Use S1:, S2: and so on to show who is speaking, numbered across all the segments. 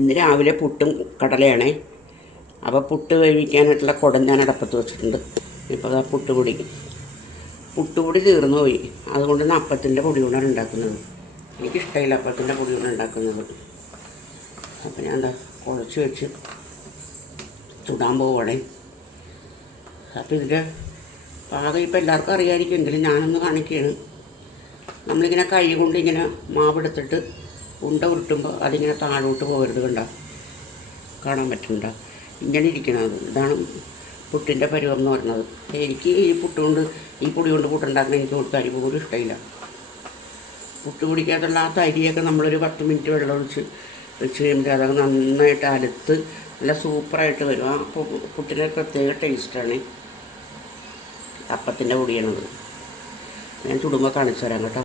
S1: ഇന്ന് രാവിലെ പുട്ടും കടലയാണേ. അപ്പോൾ പുട്ട് വേവിക്കാനായിട്ടുള്ള കുടം ഞാൻ അടപ്പത്ത് വെച്ചിട്ടുണ്ട്. ഇപ്പോൾ അതാ പുട്ടുപൊടി പുട്ടുപൊടി തീർന്നു പോയി. അതുകൊണ്ട് തന്നെ അപ്പത്തിന്റെ പൊടി കൊണ്ടാണ് ഉണ്ടാക്കുന്നത്. എനിക്കിഷ്ടമില്ല അപ്പത്തിന്റെ പൊടി കൊണ്ട് ഉണ്ടാക്കുന്നത്. അപ്പോൾ ഞാൻ എന്താ കുഴച്ച് വെച്ച് ചുടാൻ പോവണേ. അപ്പോൾ ഇതിന്റെ പാകം ഇപ്പോൾ എല്ലാവർക്കും അറിയാമായിരിക്കും എങ്കിലും ഞാനൊന്ന് കാണിക്കുകയാണ്. നമ്മളിങ്ങനെ കൈ കൊണ്ട് ഇങ്ങനെ മാവെടുത്തിട്ട് ഉണ്ട ഉരുട്ടുമ്പോൾ അതിങ്ങനെ താഴോട്ട് പോകരുത് കണ്ട? കാണാൻ പറ്റുന്നുണ്ട? ഇങ്ങനെ ഇരിക്കണത് ഇതാണ് പുട്ടിന്റെ പരുവം എന്ന് പറയുന്നത്. എനിക്ക് ഈ പുട്ട് കൊണ്ട് ഈ പൊടി കൊണ്ട് പുട്ടുണ്ടാക്കുന്ന എനിക്ക് ഒരു തരി പോലും ഇഷ്ടമില്ല. പുട്ട് പിടിക്കാത്തുള്ള ആ തരിയൊക്കെ നമ്മളൊരു പത്ത് മിനിറ്റ് വെള്ളം ഒഴിച്ച് വെച്ച് കഴിയുമ്പോൾ അതൊക്കെ നന്നായിട്ട് അലുത്ത് നല്ല സൂപ്പറായിട്ട് വരും. ആ പുട്ടിന്റെ പ്രത്യേക ടേസ്റ്റാണ് അപ്പത്തിന്റെ പൊടിയാണത്. ഞാൻ ചുടുമ്പോൾ കാണിച്ചു തരാം കേട്ടോ.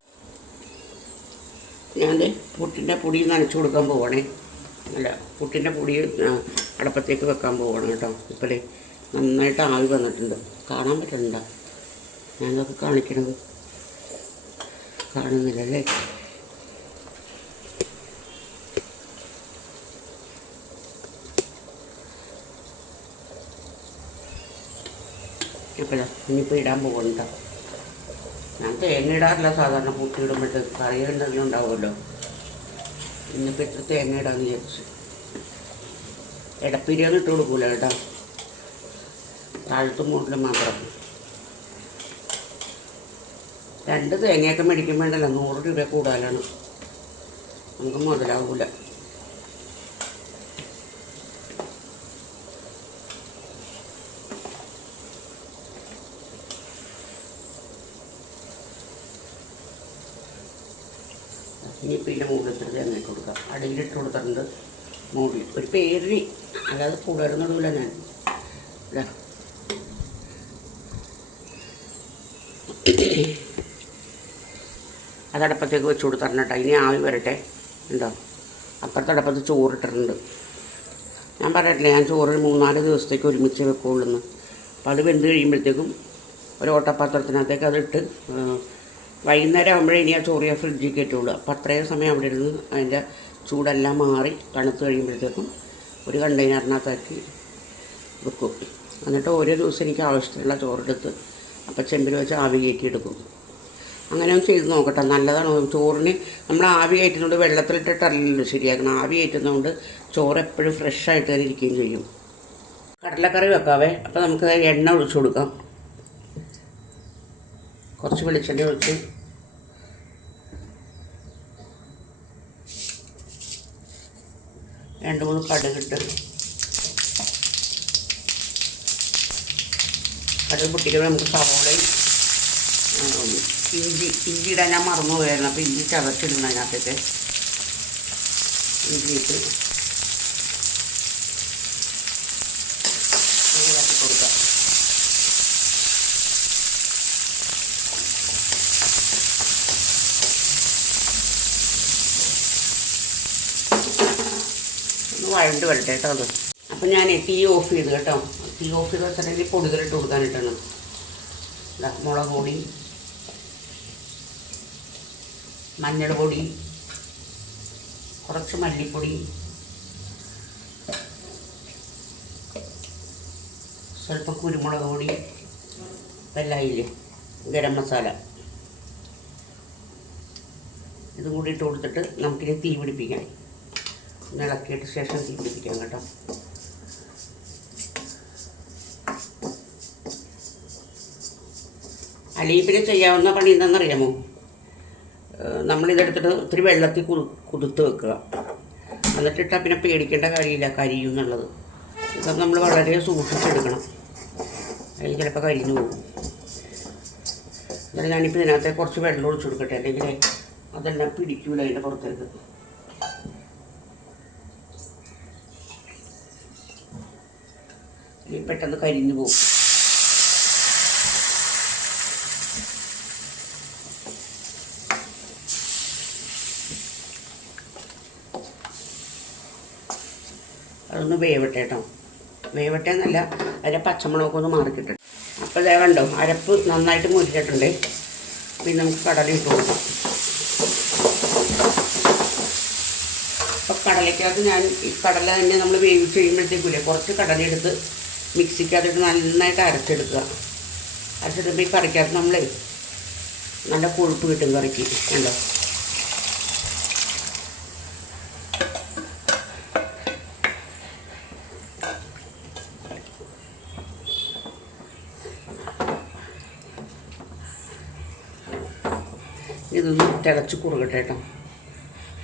S1: ഞാൻ പുട്ടിന്റെ പൊടി നനച്ച് കൊടുക്കാൻ പോവാണേ. അല്ല പുട്ടിന്റെ പൊടി അടപ്പത്തേക്ക് വെക്കാൻ പോവാണ് കേട്ടോ. ഇപ്പോഴേ നന്നായിട്ട് ആവി വന്നിട്ടുണ്ട്. കാണാൻ പറ്റുന്നുണ്ടോ? ഞാനതൊക്കെ കാണിക്കണത്. കാണുന്നില്ലല്ലേ? അപ്പോൾ ഇനിയിപ്പോൾ ഇടാൻ പോകണ്ട ഞാൻ തേങ്ങ ഇടാറില്ല സാധാരണ പൂട്ടി ഇടുമ്പോഴത്തേക്ക്. കറിയുണ്ടെങ്കിലും ഉണ്ടാവുമല്ലോ. ഇന്നിപ്പോൾ ഇത്ര തേങ്ങ ഇടാന്ന് വിചാരിച്ചു. ഇടപ്പിരിയൊന്നും ഇട്ട് കൊടുക്കൂല കേട്ടോ. താഴത്തും മുകളിലും മാത്രം. രണ്ട് തേങ്ങയൊക്കെ മേടിക്കുമ്പോഴല്ലോ നൂറ് രൂപ കൂടുതലാണ് നമുക്ക് മുതലാവൂല. ഇനിയിപ്പോൾ ഇതിന്റെ മുകളിൽ ഇത്തിരി തേങ്ങ ഇട്ട് അടിയിലിട്ട് കൊടുത്തിട്ടുണ്ട്. മുകളിൽ. ഒരു പേരി അല്ലാതെ കൂടുതലൊന്നുമില്ല ഞാൻ. അതടപ്പത്തേക്ക് വെച്ച് കൊടുത്തിട്ടുണ്ട് ഇനി ആവി വരട്ടെ. ഉണ്ടോ? അപ്പുറത്തടപ്പത്ത് ചോറിട്ടിട്ടുണ്ട്. ഞാൻ പറയട്ടില്ല ഞാൻ ചോറ് മൂന്നാൽ ദിവസത്തേക്ക് ഒരുമിച്ച് വെക്കുള്ളൂ എന്ന് അപ്പോൾ അത് വെന്ത് കഴിയുമ്പോഴത്തേക്കും ഒരു ഓട്ടപ്പാത്രത്തിനകത്തേക്ക് അതിട്ട് വൈകുന്നേരം ആകുമ്പോഴേ ഇനി ആ ചോറ് ഞാൻ ഫ്രിഡ്ജിൽ കയറ്റുള്ളൂ. അപ്പോൾ അത്രയും സമയം അവിടെ ഇരുന്ന് അതിന്റെ ചൂടെല്ലാം മാറി തണുത്ത് കഴിയുമ്പോഴത്തേക്കും ഒരു കണ്ടെയ്നറിനകത്താക്കി വെക്കും. എന്നിട്ട് ഓരോ ദിവസം എനിക്ക് ആവശ്യത്തിനുള്ള ചോറെടുത്ത് അപ്പം ചെമ്പിൽ വെച്ച് ആവി കയറ്റി എടുക്കും അങ്ങനെ ഒന്ന് ചെയ്ത് നോക്കട്ടെ. നല്ലതാണ്. ചോറിന് നമ്മൾ ആവി കയറ്റുന്നതുകൊണ്ട് വെള്ളത്തിലിട്ടിട്ടല്ലല്ലോ ശരിയാക്കണം. ആവി കയറ്റുന്നതുകൊണ്ട് ചോറ് എപ്പോഴും ഫ്രഷ് ആയിട്ട് തന്നെ ഇരിക്കുകയും ചെയ്യും. കടലക്കറി വെക്കാവേ. അപ്പോൾ നമുക്ക് എണ്ണ ഒഴിച്ചു കൊടുക്കാം. കുറച്ച് വെളിച്ചെണ്ണ ഒഴിച്ച് രണ്ട് മൂന്ന് കടുകിട്ട് കടുക് പൊട്ടിക്കുമ്പോൾ നമുക്ക് സവോളയും ഇഞ്ചി ഇഞ്ചി ഇടാൻ ഞാൻ മറന്നു പോയായിരുന്നു അപ്പോൾ ഇഞ്ചി ചതച്ചിടുന്നു അതിനകത്തേക്ക്. ഇഞ്ചി ഇട്ട് ഒന്ന് ഇളക്കി കൊടുക്കാം ഒന്ന് വഴണ്ട് വരട്ടെ കേട്ടോ അത്. അപ്പം ഞാൻ തീ ഓഫ് ചെയ്ത് കേട്ടോ. തീ ഓഫ് ചെയ്ത് വെച്ചിട്ടുണ്ടെങ്കിൽ പൊടികളിട്ട് കൊടുക്കാനായിട്ടാണ് ദാ മുളക് പൊടി മഞ്ഞൾ കുറച്ച് മല്ലിപ്പൊടി സ്വല്പം കുരുമുളക് പൊടി വെല്ലായില്ലേ ഗരം മസാല. ഇതും കൂടി ഇട്ട് കൊടുത്തിട്ട് നമുക്കിനി തീ പിടിപ്പിക്കാം. ഇളക്കിയിട്ട് ശേഷം തീ പിടിപ്പിക്കാം കേട്ടോ. അലീപ്പിന് ചെയ്യാവുന്ന പണി എന്താണെന്നറിയാമോ? നമ്മളിതെടുത്തിട്ട് ഒത്തിരി വെള്ളത്തിൽ കുതു കുതിർത്ത് വെക്കുക. എന്നിട്ടിട്ടാൽ പിന്നെ പേടിക്കേണ്ട കാര്യമില്ല കരിയും ഇതൊക്കെ നമ്മൾ വളരെ സൂക്ഷിച്ചെടുക്കണം. അല്ലെങ്കിൽ ചിലപ്പോൾ കരിഞ്ഞു പോകും. എന്നിട്ട് ഞാനിപ്പോൾ ഇതിനകത്ത് കുറച്ച് വെള്ളം ഒഴിച്ചു കൊടുക്കട്ടെ. അല്ലെങ്കിൽ അതെല്ലാം പിടിക്കൂല അതിന്റെ പുറത്തേക്ക്. പെട്ടെന്ന് കരിഞ്ഞു പോകും. അതൊന്ന് വേവട്ടെ കേട്ടോ. വേവട്ടെ എന്നല്ല അതിന്റെ പച്ചമുളകൊക്കെ ഒന്ന് മാറിക്കിട്ടെ അപ്പോൾ ഇതേ കണ്ടോ അരപ്പ് നന്നായിട്ട് മുരിച്ചിട്ടുണ്ട് പിന്നെ നമുക്ക് കടല ഇട്ട് കൊടുക്കാം. അപ്പം കടലയ്ക്കകത്ത് ഞാൻ ഈ കടല തന്നെ നമ്മൾ വേവിച്ച് കഴിയുമ്പോഴത്തേക്കില്ലേ കുറച്ച് കടല എടുത്ത് മിക്സിക്കകത്തിട്ട് നന്നായിട്ട് അരച്ചെടുക്കുക. അരച്ചെടുക്കുമ്പോൾ ഈ കറിക്കകത്ത് നമ്മൾ നല്ല കൊഴുപ്പ് കിട്ടും കറിക്ക് കണ്ടോ? ഇതൊന്ന് തിളച്ച് കുറുകട്ടെ കേട്ടോ.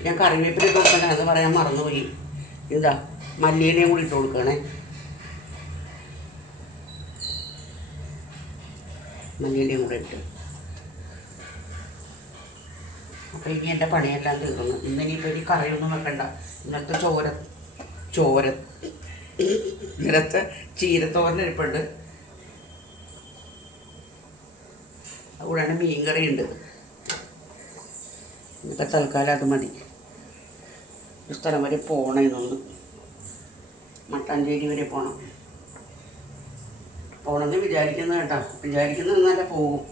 S1: ഞാൻ കറിവേപ്പില അത് പറയാൻ മറന്നുപോയി. ഇതാ മല്ലിയിലയും കൂടി ഇട്ട് കൊടുക്കണേ മല്ലിയിലയും കൂടെ ഇട്ട്. അപ്പോൾ ഇനി എന്റെ പണിയെല്ലാം തീർന്നു. ഇന്നിനിപ്പോൾ ഇനി കറിയൊന്നും വെക്കണ്ട. ഇന്നത്തെ ചോര ചോര. ഇന്നത്തെ ചീരത്തോരൻ ഇരിപ്പുണ്ട്. അതുകൂടെയാണ് മീൻകറി ഉണ്ട്. ഇന്നത്തെ തൽക്കാലം അത് മതി. ഒരു സ്ഥലം വരെ പോകണം ഇതൊന്ന് മട്ടാഞ്ചേരി വരെ പോകണം പോകണമെന്ന് വിചാരിക്കുന്നു കേട്ടോ. വിചാരിക്കുന്നു നല്ല പോകും.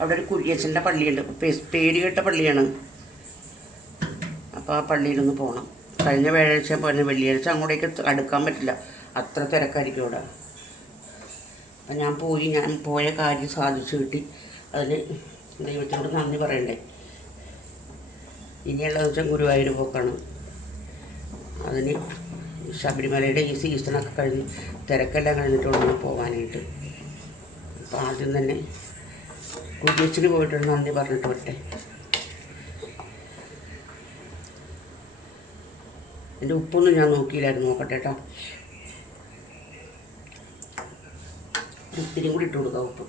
S1: അവിടെ ഒരു കുര്യച്ചന്റെ പള്ളിയുണ്ട്. പേരുകെട്ട പേര് കേട്ട പള്ളിയാണ്. അപ്പോൾ ആ പള്ളിയിലൊന്ന് പോകണം കഴിഞ്ഞ വ്യാഴാഴ്ച പോയിരുന്നു. വെള്ളിയാഴ്ച അങ്ങോട്ടേക്ക് അടുക്കാൻ പറ്റില്ല. അത്ര തിരക്കായിരിക്കും ഇവിടെ അപ്പം ഞാൻ പോയി. ഞാൻ പോയ കാര്യം സാധിച്ചു കിട്ടി. അതിന് ദൈവത്തിനോട് നന്ദി പറയണ്ടേ. ഇനിയുള്ളതെന്ന് ദിവസം ഗുരുവായൂർ പോക്കാണ്. അതിന് ശബരിമലയുടെ ഈ സീസണൊക്കെ കഴിഞ്ഞ് തിരക്കെല്ലാം കഴിഞ്ഞിട്ട് വേണം പോകാനായിട്ട്. അപ്പോൾ ആദ്യം തന്നെ കുടിച്ചിന് പോയിട്ടുണ്ട് നന്ദി പറഞ്ഞിട്ട് വരട്ടെ. എന്റെ ഉപ്പൊന്നും ഞാൻ നോക്കിയില്ലായിരുന്നു. നോക്കട്ടെ കേട്ടോ ഇത്തിരി കൂടി ഇട്ട് കൊടുക്കാം ഉപ്പ്.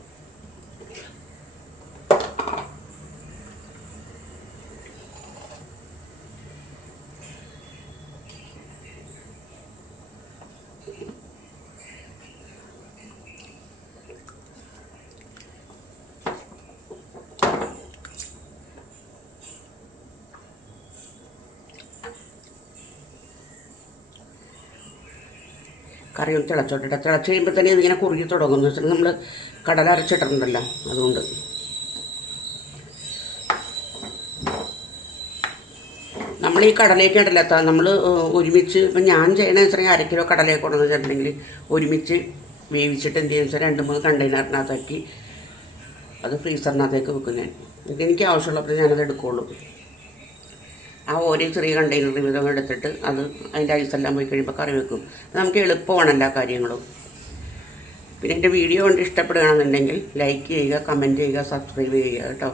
S1: കറി ഒന്ന് തിളച്ചോട്ടെ. തിളച്ച് കഴിയുമ്പോൾ തന്നെ ഇതിങ്ങനെ കുറുകി തുടങ്ങും. എന്ന് വെച്ചാൽ നമ്മൾ കടല അരച്ചിട്ടുണ്ടല്ലോ അതുകൊണ്ട്. നമ്മൾ ഈ കടലയൊക്കെ ത- നമ്മൾ ഒരുമിച്ച് ഇപ്പം ഞാൻ ചെയ്യണ വെച്ചാൽ അര കിലോ കടലയൊക്കെ കൊണ്ടെന്ന് വെച്ചിട്ടുണ്ടെങ്കിൽ ഒരുമിച്ച് വേവിച്ചിട്ട് എന്ത് ചെയ്യുന്ന രണ്ട് മൂന്ന് കണ്ടെയ്നറിനകത്താക്കി അത് ഫ്രീസറിനകത്തേക്ക് വെക്കും എനിക്ക് ആവശ്യമുള്ളപ്പോൾ ഞാനത് എടുക്കുകയുള്ളൂ ആ ഓരോ ചെറിയ കണ്ടെയ്നറിൽ വിധം എടുത്തിട്ട് അത് അതിന്റെ ഐസെല്ലാം പോയി കഴിയുമ്പോൾ കറി വെക്കും. നമുക്ക് എളുപ്പമാണ് എല്ലാ കാര്യങ്ങളും. പിന്നെ എന്റെ വീഡിയോ കൊണ്ട് ഇഷ്ടപ്പെടുകയാണെന്നുണ്ടെങ്കിൽ ലൈക്ക് ചെയ്യുക കമന്റ് ചെയ്യുക സബ്സ്ക്രൈബ് ചെയ്യുക കേട്ടോ.